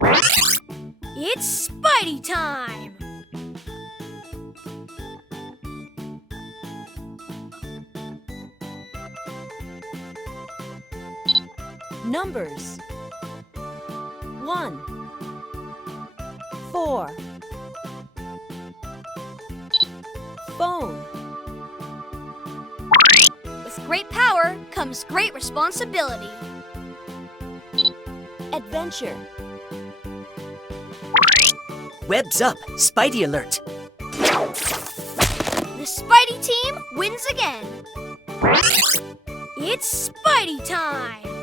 It's Spidey time! Numbers 1, 4. Phone. With great power comes great responsibility. Adventure. Web's up! Spidey alert! The Spidey team wins again! It's Spidey time!